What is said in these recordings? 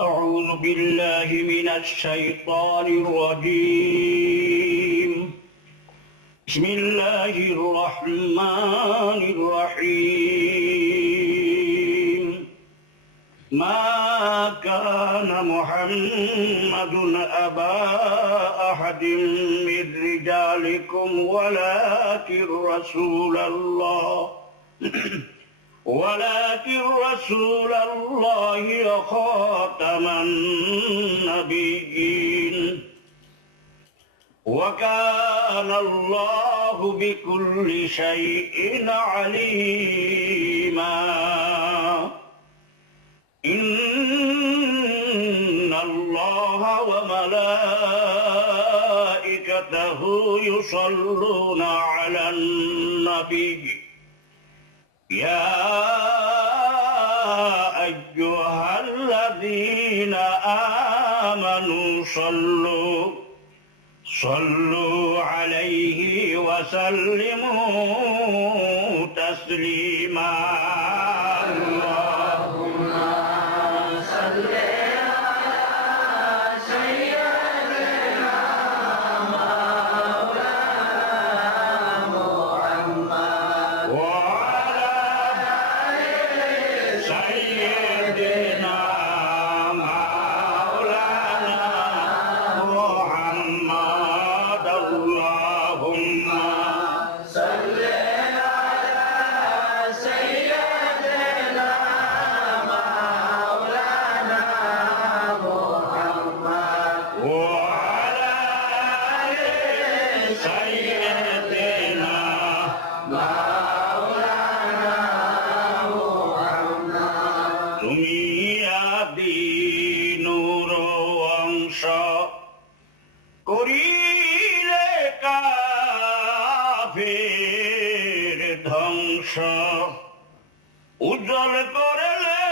أعوذ بالله من الشيطان الرجيم. بسم الله الرحمن الرحيم. ما كان محمد أبا أحد من رجالكم ولكن رسول الله. ولكن رسول الله وخاتم النبيين. وكان الله بكل شيء عليما. إن الله وملائكته يصلون على النبي. يا أيها الذين آمنوا صلوا صلوا عليه وسلموا তুমি আদি নূর অংশ করিলে কাফের ধ্বংস। উজ্জ্বল করলে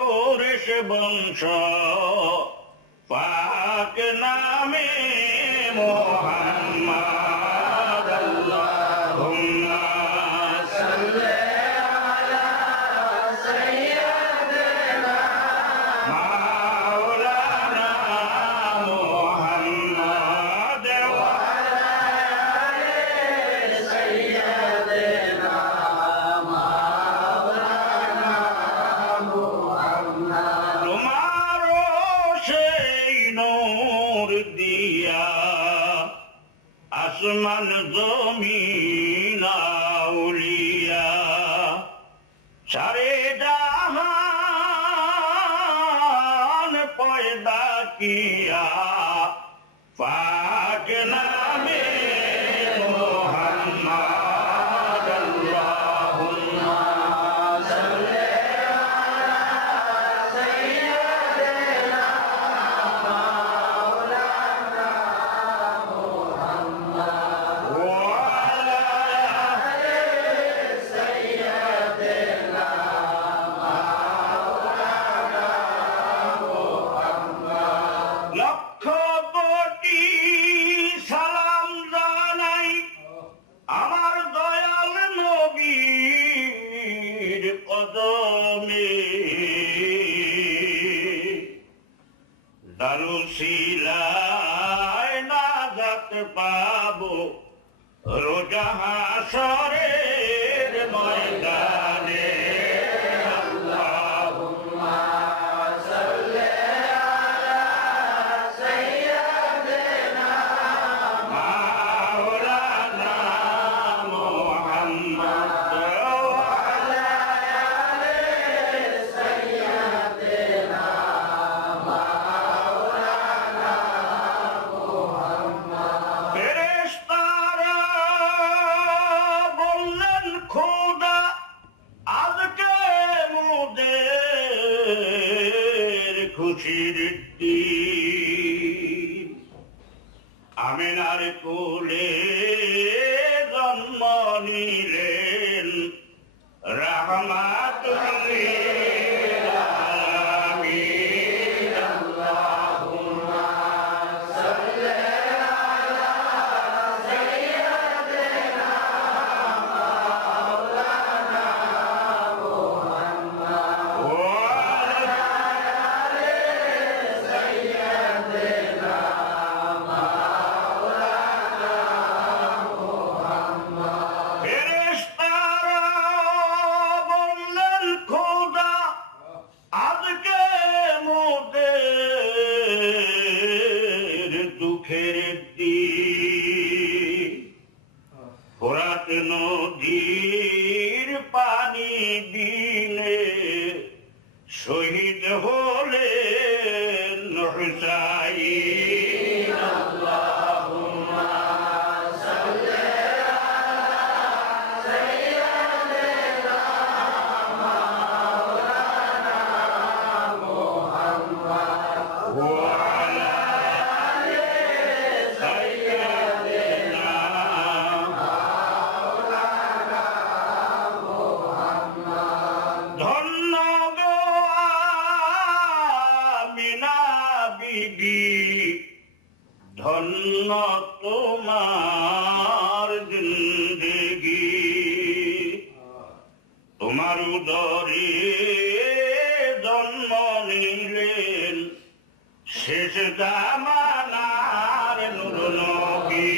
করেশ বংশ পাক নামে মোহাম্মদ জমিন আউলিয়া সারে জাহান পয়দা কিয়া। পাক নামে মোহাম্মদ। Maha মোদের আমেনার কোলে জন্ম নিলেন রহমাতুল নদীর পানি দিলে শহীদ হলে নহসা ধন্য তোমার জিন্দগি। তোমার উদরে জন্ম নিলেন শেষ জামানার নুর নবী